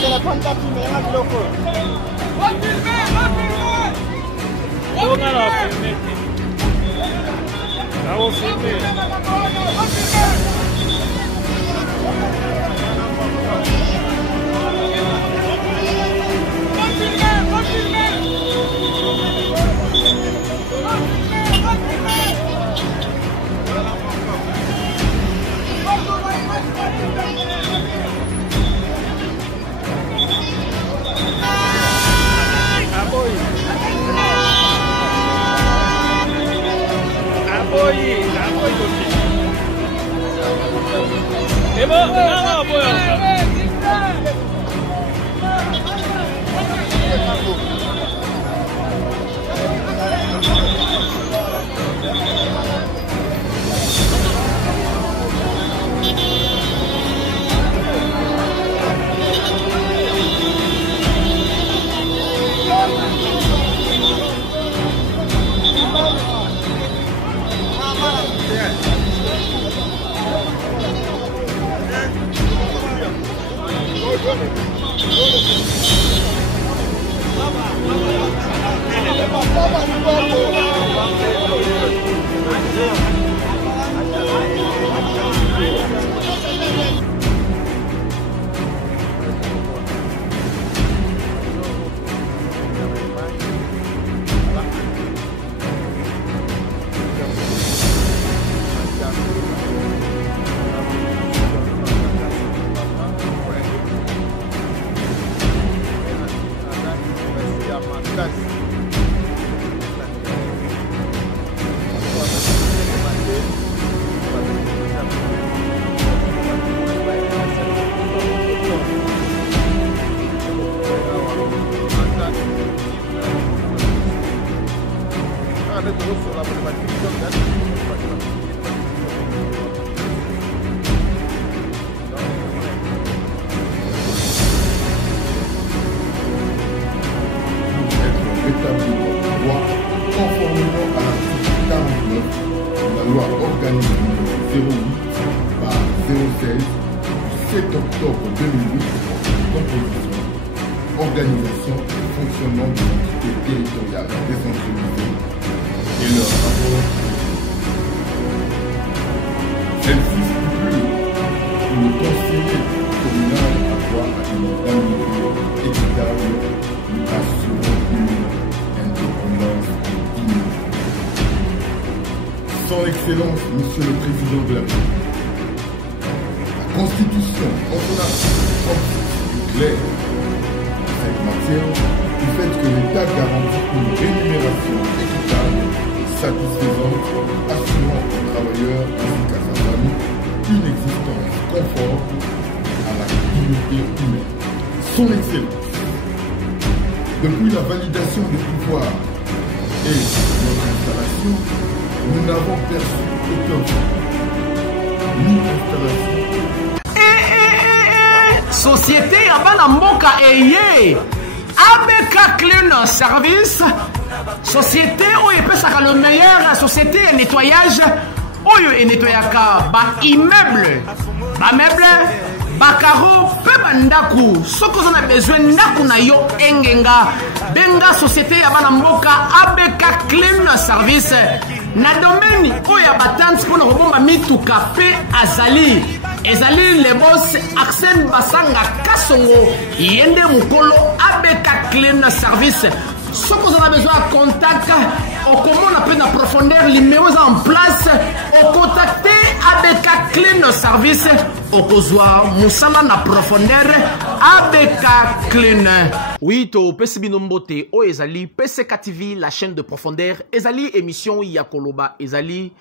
téléphone ta filmé nga biloko. On a la filmé. Là on filmé. Et bon, non, bon. Conformément à l'article 49 de la loi organique numéro 08/016 du 7 octobre 2008, composition, organisation et fonctionnement des entités territoriales décentralisées et leur rapport. Celle-ci stipule que le conseiller communal a droit à une indemnité équitable lui assurant une indépendance. Son Excellence, Monsieur le Président de la République, la Constitution, en son article 36, est claire en cette matière du fait que l'État garantit une rémunération équitable, satisfaisante, assurant aux travailleurs ainsi qu'à sa famille une existence conforme à la dignité humaine. Son Excellence, depuis la validation des pouvoirs et notre installation, nous n'avons perçu aucun ni installation. Société ya bana mboka eye ABK Clean Service, société oyo epesaka le meilleur, société ya nettoyage oyo enettoyaka ba immeuble, ba meuble, ba carreau pe bandaku. Soko zona besoin ndaku na yo engenga benga société ya bana mboka ABK Clean Service. Na domaine oya batante pour robomba mituka pe azali ezali le boss Arsène Basanga Kasongo yende mukolo ABK Clean Service. Ce que vous avez besoin de contact, au comment on appelle la profondeur, les numéros en place, au contacter ABK Clean Service, au kozwa Moussala na profondeur, ABK Clean. Oui, to PCB Nombote, o Ezali, PCK TV, la chaîne de profondeur, Ezali émission Yakoloba, Ezali,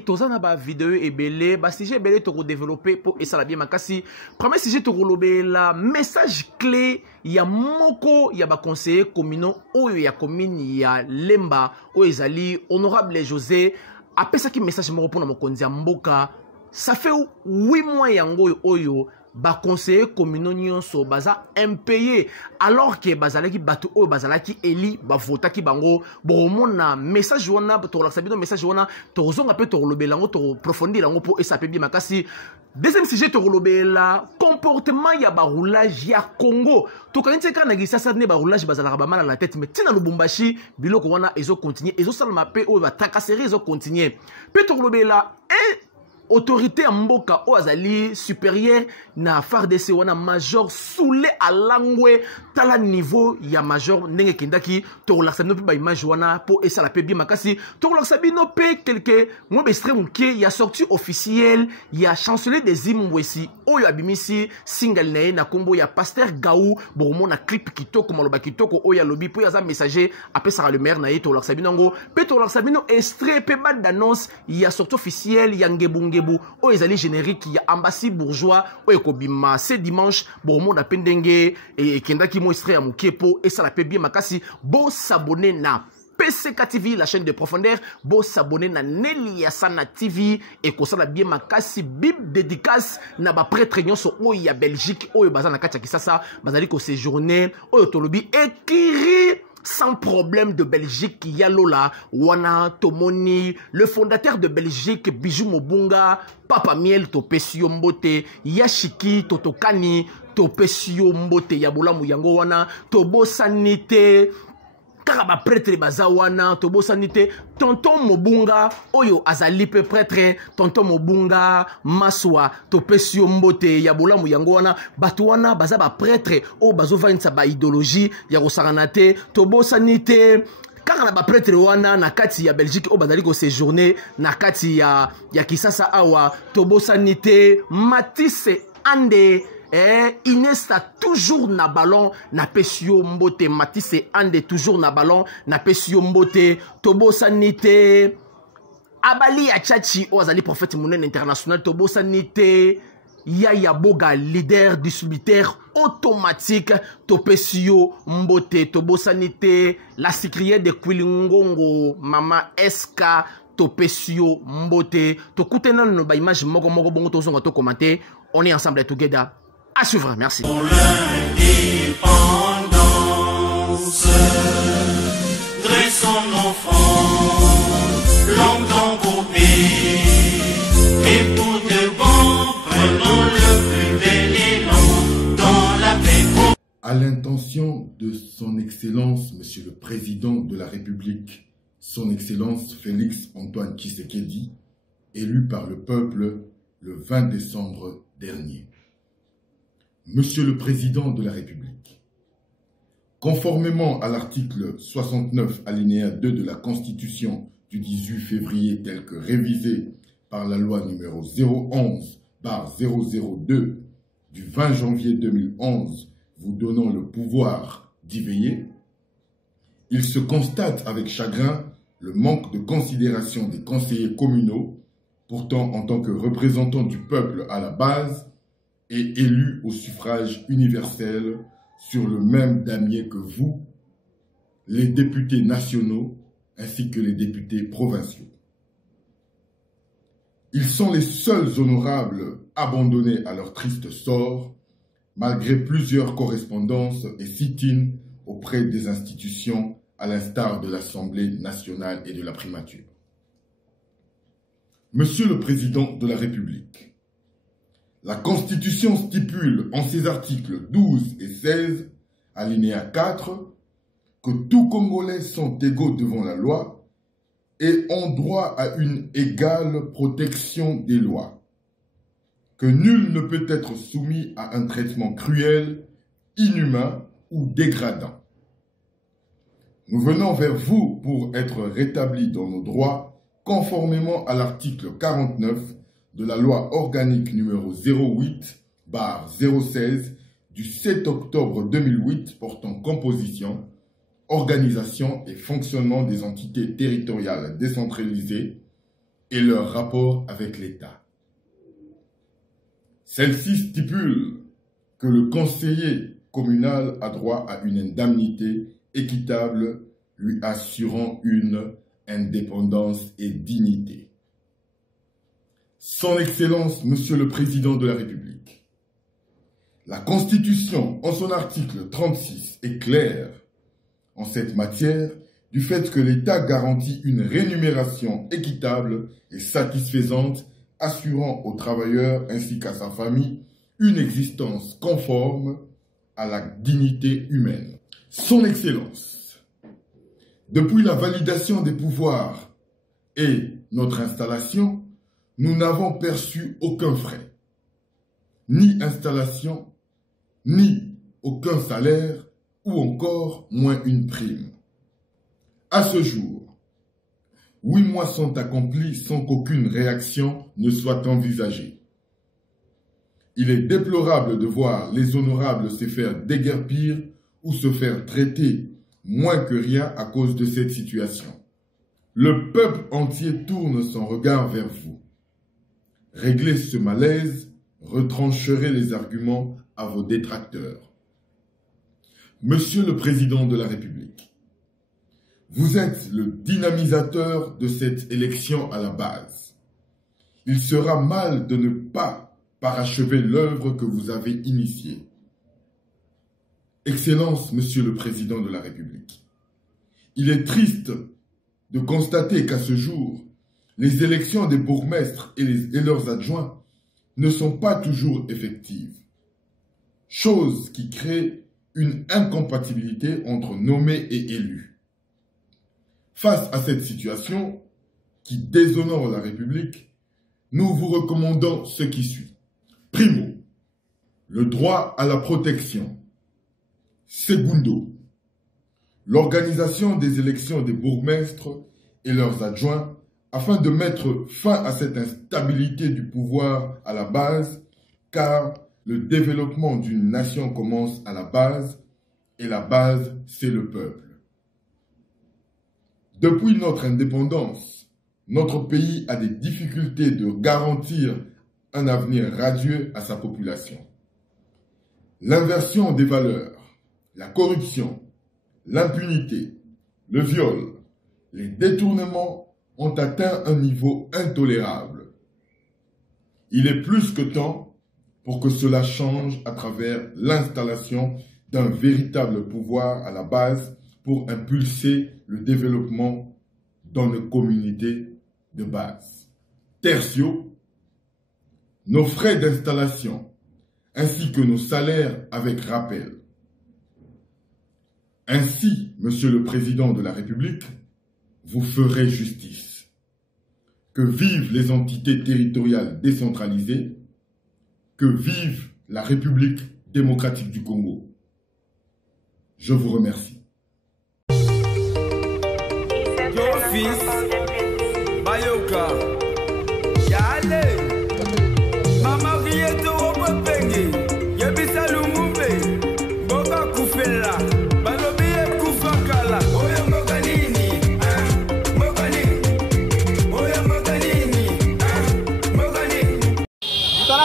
tozanaba vidéo et belé, bah si j'ai belé to développer pour Esala bien makasi. Premier sujet to relobé la message clé, ya moko, ya ba conseiller communaux, oyo ya commune, ya Lemba, o Ezali, honorable José, après ça qui message moko pour na mokonzi ya mboka. Ça fait 8 mois yango oyo ba conseiller communaux nyonso baza impayé alors que bazalaki batu o bazalaki eli ba votaki bango bomona message wana to la sabino message wana to zonga pe to lobelango to profondir lango po esape bien makasi. Deuxième sujet to lobela comportement ya ba roulage ya Congo to kanite kana gisasa ne ba roulage bazala ba mal à la tête mais tina Lubumbashi biloko wana ezo continuer ezo salma pe o ba takaseri ezo continuer pe to lobela autorité en mboka o azali supérieur na FARDC wana major Soule Alangwe tala niveau ya major ndenge kendaki to la sabino pe ba image wana po esa la pe bien makasi to la sabino pe quelque mo be extrême qui ya sortie officielle ya chancelier des Imwesi oyo abimisi single na na kombo ya pasteur Gaou bomo na clip kitoko maloba kitoko oyo lobi po ya za messager apesa le maire na to la sabino ngo pe to la sabino extrait pe bande d'annonce ya sortie officielle ya ngebunge o ezali générique ya ambassade bourgeois o ekobima ce dimanche bomo na pendenge et kendaki mo extrait ya mukepo et ça la peut bien makasi bo s'abonner na PCK TV, la chaîne de profondeur, bo s'abonner na Nelly Yassana TV et ko sala bien makasi bib dédicace na ba prêtre nyonso o ya Belgique o yo bazana katia kisasa bazali ko séjourner o tolobi écrit sans problème de Belgique, Yalola, Wana, Tomoni, le fondateur de Belgique, Bijou Mobunga, Papa Miel, Topesio Mbote, Yashiki, Totokani, Topesio Mbote, Yabola Muyango Wana, Tobo Sanité, Karaba prêtre bazawana, Tobo Sanité, Tonton Mobunga, Oyo Azali pe prêtre, Tonton Mobunga, Maswa, Topesio Mbote, Yabola Muyangoana, Batuana, Bazaba prêtre, O Bazova ba idéologie, Yarosaranate, Tobo Sanité, car na prêtre wana na kati ya Belgique o bazali ko séjourner na kati ya Kisasa awa Tobo Sanité, Matisse Ande. Inesta toujours na ballon na Pesio Mbote Matisse Ande toujours na ballon na Pesio Mbote Tobo Sanité Abali Achachi Ozali prophète monnaie international Tobo Sanité Yaya Boga leader distributeur automatique Topesio Mbote Tobo Sanité la sécrière de Kwilingongo Mama SK Topesio Mbote to kutena no ba image moko moko bongo to zonga to commenter on est ensemble together. À suivre, merci. Pour l'indépendance, dressons nos fronts, longtemps coupés, et pour de bon, prenons le plus bel élan dans la paix. À l'intention de son Excellence, Monsieur le Président de la République, son Excellence Félix Antoine Tshisekedi, élu par le peuple le 20 décembre dernier. Monsieur le Président de la République, conformément à l'article 69 alinéa 2 de la Constitution du 18 février tel que révisé par la loi numéro 011/002 du 20 janvier 2011 vous donnant le pouvoir d'y veiller, il se constate avec chagrin le manque de considération des conseillers communaux, pourtant en tant que représentants du peuple à la base, et élus au suffrage universel sur le même damier que vous, les députés nationaux ainsi que les députés provinciaux. Ils sont les seuls honorables abandonnés à leur triste sort, malgré plusieurs correspondances et sit-ins auprès des institutions à l'instar de l'Assemblée nationale et de la primature. Monsieur le Président de la République, la Constitution stipule en ses articles 12 et 16, alinéa 4, que tous Congolais sont égaux devant la loi et ont droit à une égale protection des lois, que nul ne peut être soumis à un traitement cruel, inhumain ou dégradant. Nous venons vers vous pour être rétablis dans nos droits, conformément à l'article 49 de la loi organique numéro 08/016 du 7 octobre 2008 portant composition, organisation et fonctionnement des entités territoriales décentralisées et leur rapport avec l'État. Celle-ci stipule que le conseiller communal a droit à une indemnité équitable lui assurant une indépendance et dignité. Son Excellence, Monsieur le Président de la République, La Constitution, en son article 36, est claire en cette matière du fait que l'État garantit une rémunération équitable et satisfaisante, assurant aux travailleurs ainsi qu'à sa famille une existence conforme à la dignité humaine. Son Excellence, depuis la validation des pouvoirs et notre installation, nous n'avons perçu aucun frais, ni installation, ni aucun salaire, ou encore moins une prime. À ce jour, 8 mois sont accomplis sans qu'aucune réaction ne soit envisagée. Il est déplorable de voir les honorables se faire déguerpir ou se faire traiter moins que rien à cause de cette situation. Le peuple entier tourne son regard vers vous. Régler ce malaise retrancherait les arguments à vos détracteurs. Monsieur le Président de la République, vous êtes le dynamisateur de cette élection à la base. Il sera mal de ne pas parachever l'œuvre que vous avez initiée. Excellence, Monsieur le Président de la République, il est triste de constater qu'à ce jour, les élections des bourgmestres et leurs adjoints ne sont pas toujours effectives, chose qui crée une incompatibilité entre nommés et élus. Face à cette situation qui déshonore la République, nous vous recommandons ce qui suit. Primo, le droit à la protection. Segundo, l'organisation des élections des bourgmestres et leurs adjoints afin de mettre fin à cette instabilité du pouvoir à la base, car le développement d'une nation commence à la base, et la base, c'est le peuple. Depuis notre indépendance, notre pays a des difficultés de garantir un avenir radieux à sa population. L'inversion des valeurs, la corruption, l'impunité, le viol, les détournements ont atteint un niveau intolérable. Il est plus que temps pour que cela change à travers l'installation d'un véritable pouvoir à la base pour impulser le développement dans nos communautés de base. Tertio, nos frais d'installation ainsi que nos salaires avec rappel. Ainsi, Monsieur le Président de la République, vous ferez justice. Que vivent les entités territoriales décentralisées, que vive la République démocratique du Congo. Je vous remercie.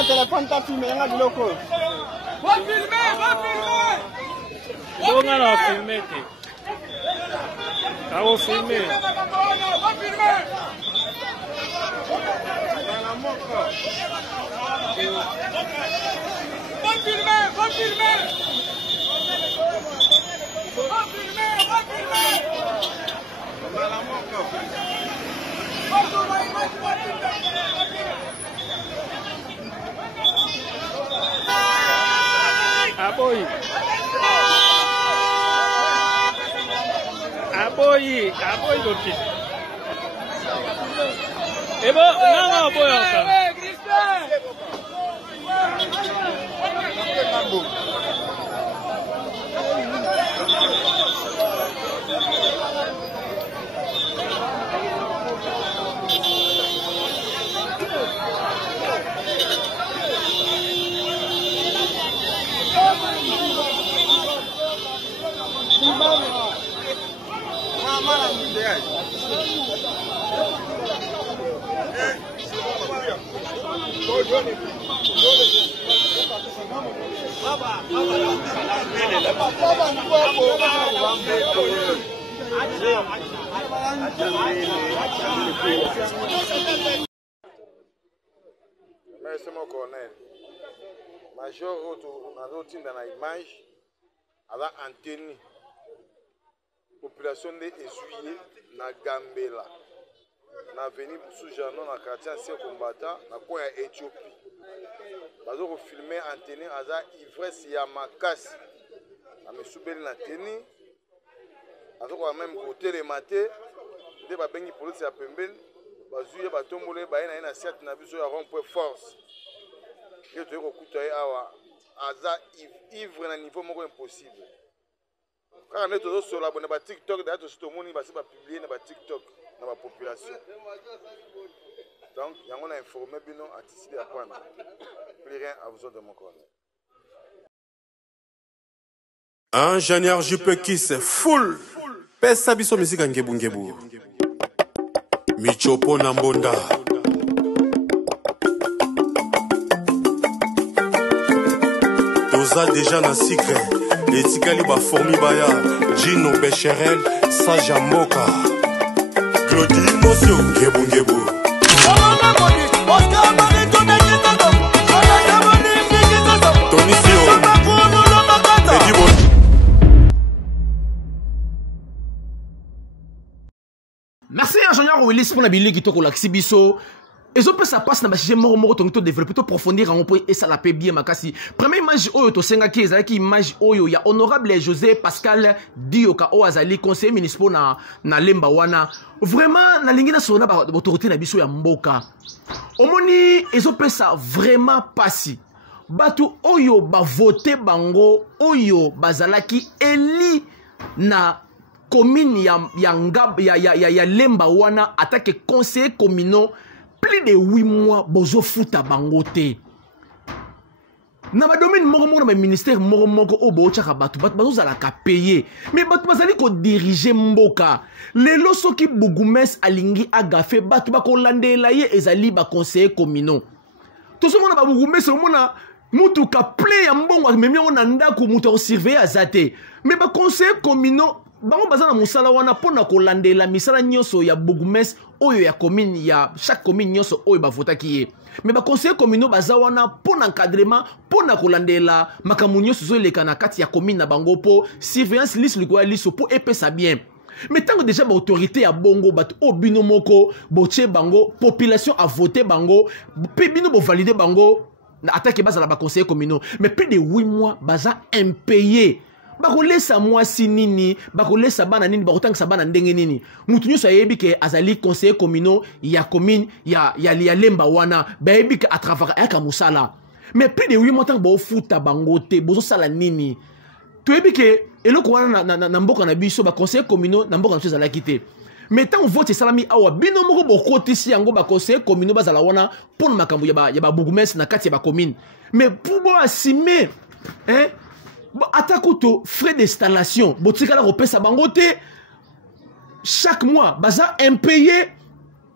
Téléphone t'a filmé, il y a du loco. Va filmer. On a filmé. On filmé. Aboyi doki. Ebo, nanga aboyi ota. Merci mon colonel. major nazotinda na image aza antenne population de ezuye na Gambela na avenue Sous-Janon na quartier ancien combattant na coin ya Éthiopie bazo ko filmer antenne aza ivresse ya makasi na mesubeli na teni azo ko même côté le matin de ba bengi police ya pembeni bazuye batombole ba na siat na biso ya rond-point force et tu ko kuta awa aza ivre na niveau moko impossible quand on est toujours sur la bonne ba TikTok d'ailleurs tout le monde va se publier na ba TikTok na la population. Donc, il y a un informé bino anticiper à quoi. Plus rien à vous de mon corps. Ingénieur JP qui c'est full. Pesa biso musique ngebu ngebu. Michopo na mbonda. Toza déjà na secret. Etikali ba formi baya. Gino Becherel, Saja Moka. Claudine Mosio, ngebu ngebu. Tony Sio, merci ingénieur Willis pour la billet qui toko laxi biso. Et ça passe dans le sujet moro to développer to approfondir en point et ça la paie bien makasi. Première image oyo to senga ki ezalaki image oyo ya honorable José Pascal Dioka o azali conseiller municipal na Lemba wana. Vraiment na lingi na sona ba autorité na biso ya mboka. Omoni ezopesa vraiment pasi. Batu oyo ba voter bango oyo bazalaki eli na commune ya Lemba wana attaque conseiller communal plus de 8 mois bozo futa bangote. Na ba domaine moko na ministère moko o bo chaka batu bazo zalaka payer. Mais batu bazali ko diriger mboka. Lelo soki Bougoumes alingi agafe batu ba ko landela ye ezali ba conseiller communal. To so mona ba Bougoumes o mona mutu ka plein ya mbongo memi on ndako mutu o surveiller azate. Mais ba conseiller communal bango bazana musala wana pona ko landela misala nyoso ya Bougoumes oyo ya commune ya chaque commune nyoso oyo ba vota kiye. Mais ba conseiller communal baza wana pona encadrement pona ko landela makamu nyoso zo leka na kati ya commune na bango po surveillance liste likoya liste po epesa bien. Mais tant que déjà ba autorité ya bongo bat o bino moko boche bango population a voté bango pe bino bo valider bango na attaque baza la ba conseiller communal. Mais plus de 8 mois baza impayé. Bakolesa mwasi nini, bakolesa bana nini, bakotangisa bana ndenge nini. Mutu nyoso ayebi ke azali conseiller communal ya commune ya Lemba wana, bayebi ke atravaka aka musala. Mais plus de 8 mois tant ba futa bangote, bozo sala nini. Toyebi ke eloko wana na mboka na biso ba conseiller communal na mboka na biso azalaki te. Mais tant vote salami awa bino moko bokotisi yango ba conseiller communal bazala wana pona makambo ya ba Bougoumes na kati ya ba commune. Mais pour bo assumer hein Atakuto frais d'installation, botika la repesa bangote chaque mois, baza impayé.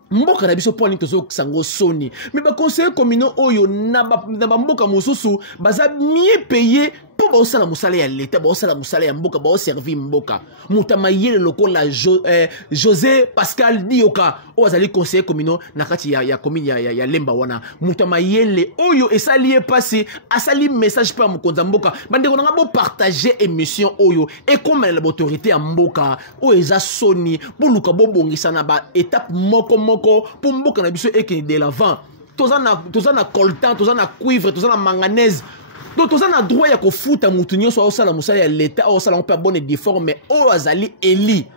Mboka na biso poni tozo sango soni. Mais ba conseiller communal oyo na ba mboka mosusu baza mieux payé pour ba osala musala ya l'état, ba osala musala ya mboka, ba servir mboka. Mutama yele lokola José Pascal Dioka o azali conseiller communal na kati ya commune ya Lemba wana. Mutama yele oyo esali passé, asali message pa mukonza mboka. Bande ko nga bo partager émission oyo et comme l'autorité ya mboka o eza soni boluka bo bongisa na ba étape moko pour mboka na biso ekeni de l'avant. Toza na coltan, toza na cuivre, toza na manganèse. Donc toza na droit ya ko futa mutu nyonso osala musala ya l'état osala on peut bonne déforme mais o azali eli.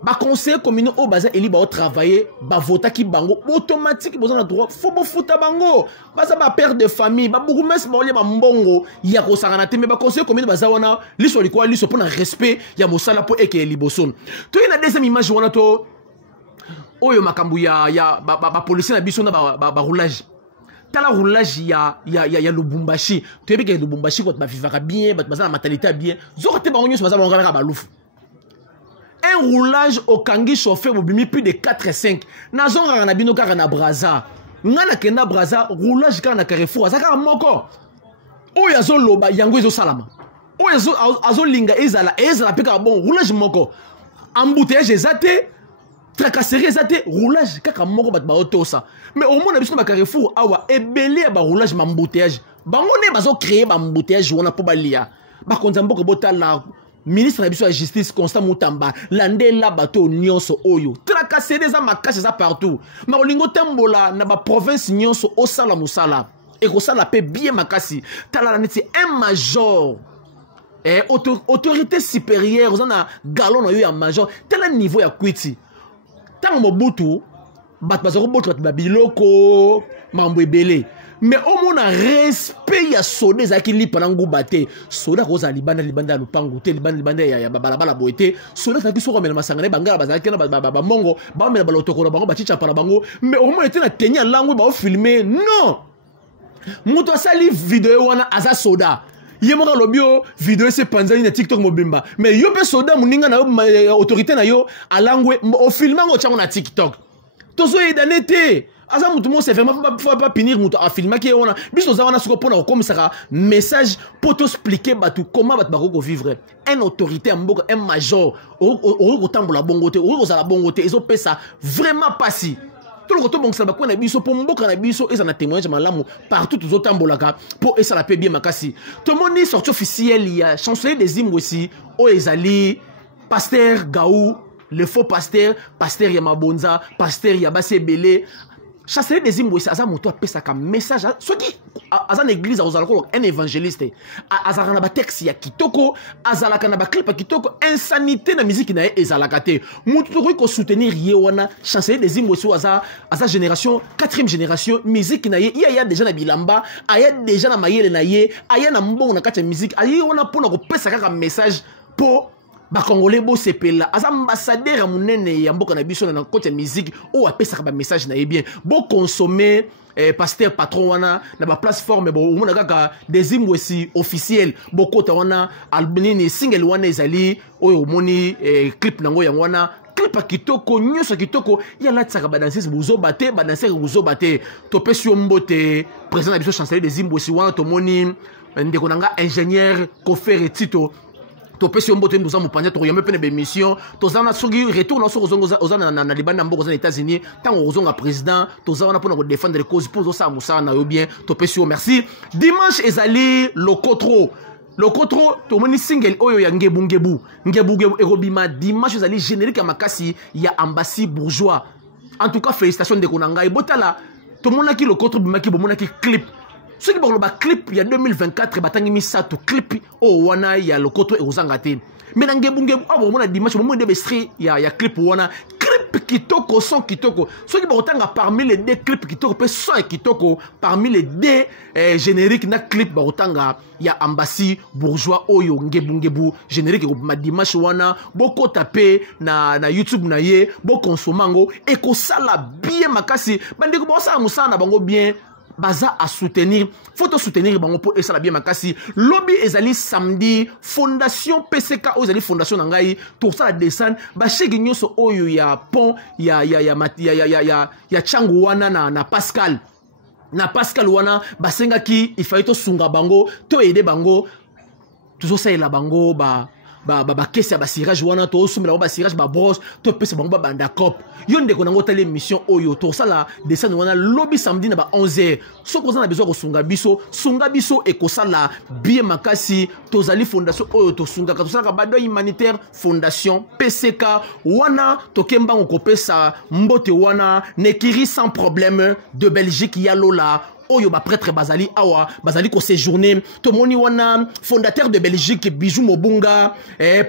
Ba conseiller communal o baza eli ba o travailler ba vota ki bango automatique boza na droit faut bo futa bango. Baza ba père de famille ba Bougoumes ba olie ba mbongo ya ko sangana te mais ba conseiller communal baza wana liso likwa liso pour na respect ya mosala po eke liboson. To ina deuxième image wana to oyo makambu ya ba policier na biso na ba roulage. Tala roulage ya Lubumbashi. Tu sais que Lubumbashi quand ba vivaka bien, ba na maternité bien. Zokote ba onyo baza ba ngala ba lufu. Un roulage au kangi chauffeur bobimi plus de 4 et 5. Na zonga na bino kaka na Braza. Ngana kenda Braza roulage kaka na Carrefour. Azaka moko. Oyo azo loba yango ezo salama. Oyo azo linga ezala peka bon roulage moko. Embouteillage ezate tracasserie ezate roulage kaka moko bat ba otosa. Mais au moins na biso ba Carrefour awa ebele ba roulage ma embouteillage bango ne bazo créer ba embouteillage wana po balia ba konza mboka botala ministre de la justice Constant Mutamba landela bato nyonso oyo tracasser des amakasi ça partout makolingo tambola na ba province nyonso osala musala et ko sala pe bien makasi tala neti un major autorité supérieure ozana galon yo ya major tel niveau ya kwiti tango Mobutu bat bazoko boto ba biloko mambo ebele. Mais au moins, respect ya soda zaki li panangu bate soda koza libanda lupangu te libanda ya balabala boete soda zaki soko mela masangane bangala bazaki na ba mongo ba mela balotoko na bango bachicha para bango mais au moins était na tenya langue ba filmer non muto sali vidéo wana aza soda yemoka lobio vidéo se panzani na TikTok mobimba mais yo pe soda muninga na autorité na yo alangwe o filmango chango na TikTok tozo edanete Asa mutumo c'est vraiment pas punir mutu a filmer qui on a biso za wana soko pona comme ça message pour t'expliquer batu comment bat bako vivre une autorité mboka un major o tambola bongote o za la bongote ils ont fait ça vraiment pas si tout le côté bon ça ba ko na biso pour mboka na biso et ça na témoignage malamu partout tous autant bolaka pour et ça la paix bien makasi tout le monde est sorti officiel il y a chancelier des hymnes aussi o ezali pasteur Gaou le faux pasteur Yamabonza pasteur Yabase Belé chasser des hymnes c'est ça moto apesa ka message ce qui azan église azalako un évangéliste azalaka na ba texte ya kitoko azalaka na ba clip ya kitoko insanité na musique na ezalaka te mutu ko soutenir ye wana chasser des hymnes so aza génération 4e génération musique na ye ya déjà na bilamba aya déjà na mayele na ye aya na mbongo na kati musique ayi wana pona ko pesa ka message po ba congolais bo sepela as ambassadeur munene ya mboka na biso na côté musique ou apesa ka ba message na bien bo consommer pasteur patron wana na ba plateforme bo umona kaka des hymnes aussi officiel bo kota wana albini single wana ezali oyo moni clip nango ya wana clip kitoko nyoso kitoko ya la tsaka ba danser buzo bate ba danser buzo bate to pesio mbote président na biso chancelier des hymnes aussi wana to moni ndeko nanga ingénieur Kofere Tito to pesi mbote nous avons panja to yame pene be mission to zana sogi retour na so ozana na libanda mboka aux États-Unis tant ozonga président to zana pour nous défendre les causes pour ça musa na yo bien to pesi merci dimanche ezali lokotro to moni single oyo ya ngebu erobima dimanche ezali générique ya makasi ya ambassade bourgeois en tout cas félicitations de konanga et botala to monaki lokotro bimaki bomonaki clip ce qui est le clip, il y a 2024, il y a clip, oh, wana, il y a le koto et Ozangate. Mais dans le dimanche, il y a clip, clip kitoko, son kitoko. Ce qui est parmi les deux clips kitoko, son kitoko, parmi les deux génériques, na clip, il y a Ambassy, Bourgeois, Oyo, Ngebu, générique, dimanche, wana, beaucoup tapé na YouTube, na ye, beaucoup consommango, et que ça la bien makasi, bande ko ça musa na bango bien. Baza à soutenir, faut soutenir bango pour et ça la bien makasi. Lobby ezali samedi, fondation PCK ezali fondation nangai, tout ça la descendre, ba chegi nyoso oyo ya pont, ya changu wana na Pascal. Na Pascal wana basenga ki il fallait to sunga bango, to aider bango. Toujours ça la bango ba kesi ya basirage wana to osumela ba sirage ba brosse to pesa bango ba banda cop yonde ko nango tele mission oyo to sala descendre wana lobby samedi na ba 11h so ko na besoin ko sunga biso e ko sala bien makasi to zali fondation oyo to sunga ka to sala ba do humanitaire fondation PCK wana to kembango ko pesa mbote wana nekiri sans problème de Belgique ya lola oyo ba prêtre bazali awa bazali ko séjourner to moni wana fondateur de Belgique Bijou Mobunga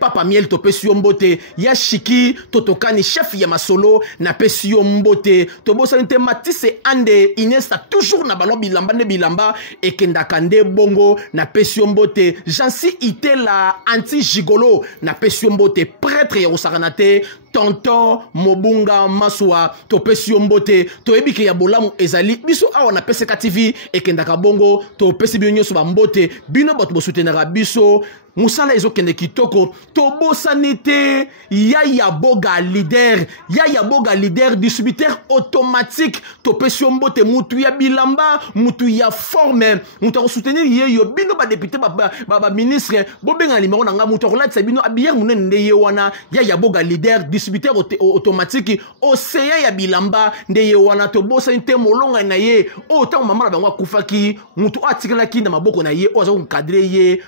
papa miel to pesio mbote ya shiki totokani chef ya masolo na pesio mbote to bosalite Matisse Ande Iniesta toujours na ballon bilamba et kendakande bongo na pesio mbote Jansi Itela anti gigolo na pesio mbote prêtre ya osaranate tonton Mobunga Maswa to pesio mbote to ebike ya bolamu ezali biso awa na PCK TV ekendaka bongo to pesi bino nyonso ba mbote bino bato bosutenera biso musala ezokende kitoko to bosanite ya boga leader distributeur automatique to pesi mbote mutu ya bilamba mutu ya forme mutu ko soutenir yeyo bino ba député ba ministre bobenga limero nanga mutu ko latsa bino abier munene nde ye wana ya boga leader distributeur automatique océan ya bilamba nde ye wana to bosani te molonga na ye o ta mama na bango akufaki mutu atikalaki na maboko na ye o za encadrer ye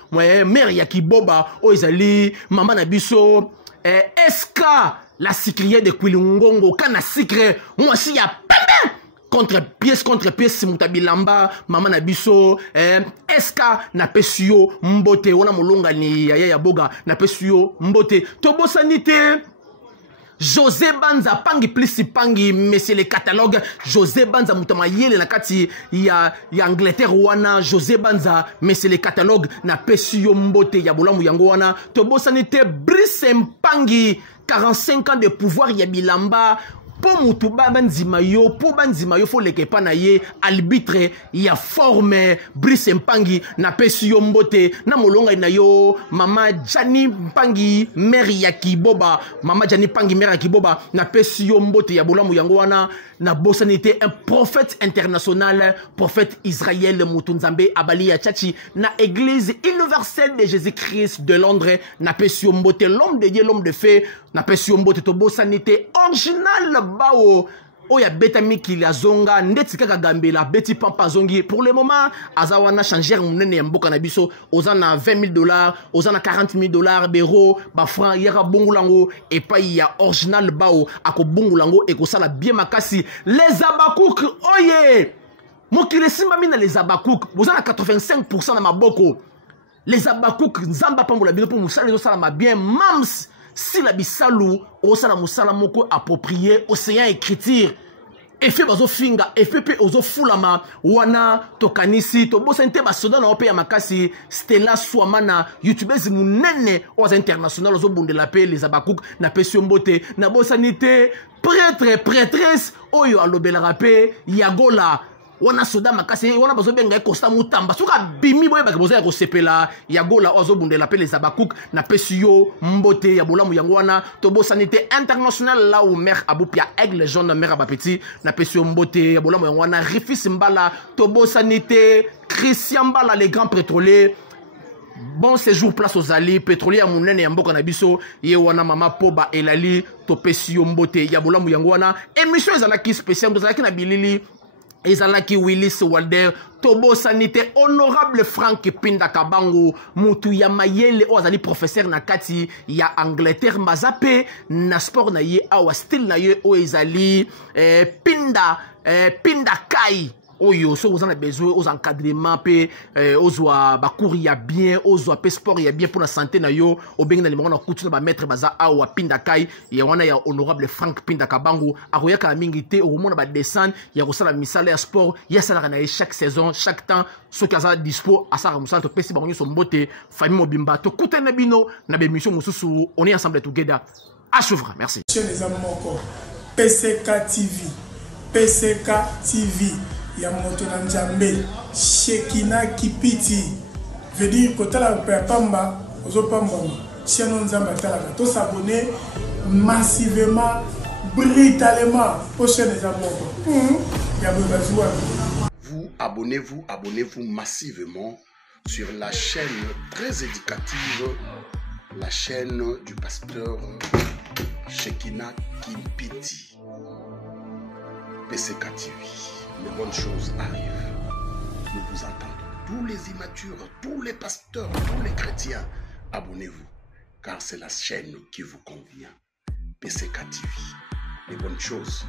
mère ya kiboba o ezali mama na biso Eska la sikriye de Kwilingongo kana sikre mwasi ya pembe contre pièce mutabilamba mama na biso Eska na pesio mbote wana molonga ni ya boga na pesio mbote tobosani te José Banza pangi plus pangi monsieur le catalogue José Banza mutama yele na kati ya Angleterre wana José Banza monsieur le catalogue na pesio mbote ya bolamu yango wana tobosani te Brice Mpangi 45 ans de pouvoir ya bilamba po mutu banzima yo po banzima yo fo lekepa na ye arbitre ya forme Brice Mpangi na pesi yo mbote na molonga na yo mama Jani Mpangi mère ya Kiboba mama Jani Mpangi mère ya Kiboba na pesi yo mbote ya bolamu yango wana na bosanité un prophète international prophète Israël Mutunzambe abali ya Tchachi na église universelle de Jésus-Christ de Londres na pesi yo mbote l'homme de Dieu l'homme de feu na pesi yo mbote to bosanité original bao oya beta mikili azonga ndeti kaka gambela beti pampa zongi pour le moment azawana changer munene mboka na biso ozana $20,000 ozana $40,000 bero ba franc yaka bungulango et pa ya original bao ako bungulango et ko sala bien makasi les abakouk oye mokile simba mina les abakouk ozana 85% na maboko les abakouk nzamba pambola bino pour musala zo sala ma bien mams si la bisalu osala musala moko approprié océan écriture effet bazo finga effet pe ozo fulama wana tokanisi to bosente basoda na ope ya makasi Stella Swamana youtubers munene oza international ozo bundela pe les abakouk na pesio mbote na bosanité prêtresse oyo alobela rapé yagola wana soda makasi wana bazo benga Costa Mutamba suka bimi boye baki bozo ya kosepela ya gola ozo bundela pe les abakouk na pesio mbote ya bolamu yango wana tobo sanité international là où mère Aboupia aigle jaune mère Abapeti na pesio mbote ya bolamu yango wana Rifis Mbala tobo sanité Christian Mbala les grands pétroliers bon séjour place aux alliés pétrolier ya munene ya mboka na biso ye wana mama Poba elali to pesio mbote ya bolamu yango wana émission ezalaki spécial ezalaki na bilili ezalaki Willis Walder tobo sanité honorable Frank Pinda Kabango mutu ya mayele ozali professeur na kati ya Angleterre mazape na sport na ye awa style na ye o ezali Pinda Kai oyo so ozana besoin aux encadrement pe ozwa bakuri ya bien ozwa pe sport ya bien pour la santé na yo obengi na limona kutu na ba maître baza awa Pinda Kai ya wana ya honorable Frank Pinda Kabango akoyaka na mingi te omona ba descendre ya kosala misala ya sport ya sala na chaque saison chaque temps so kaza dispo asara musala to pesi bango so mbote famille mobimba to kutana bino na be mission mususu on est ensemble together à suivre merci les amis encore PCK TV ya moto na Nzambe Shekina Kipiti veut dire kotala pamba ozopamba siano Nzambe talaka to s'abonner massivement brutalement au chaîne des amours vous abonnez-vous massivement sur la chaîne très éducative, la chaîne du pasteur Shekina Kipiti PCK TV. Les bonnes choses arrivent. Nous vous entendons. Tous les immatures, tous les pasteurs, tous les chrétiens, abonnez-vous, car c'est la chaîne qui vous convient. PCK TV. Les bonnes choses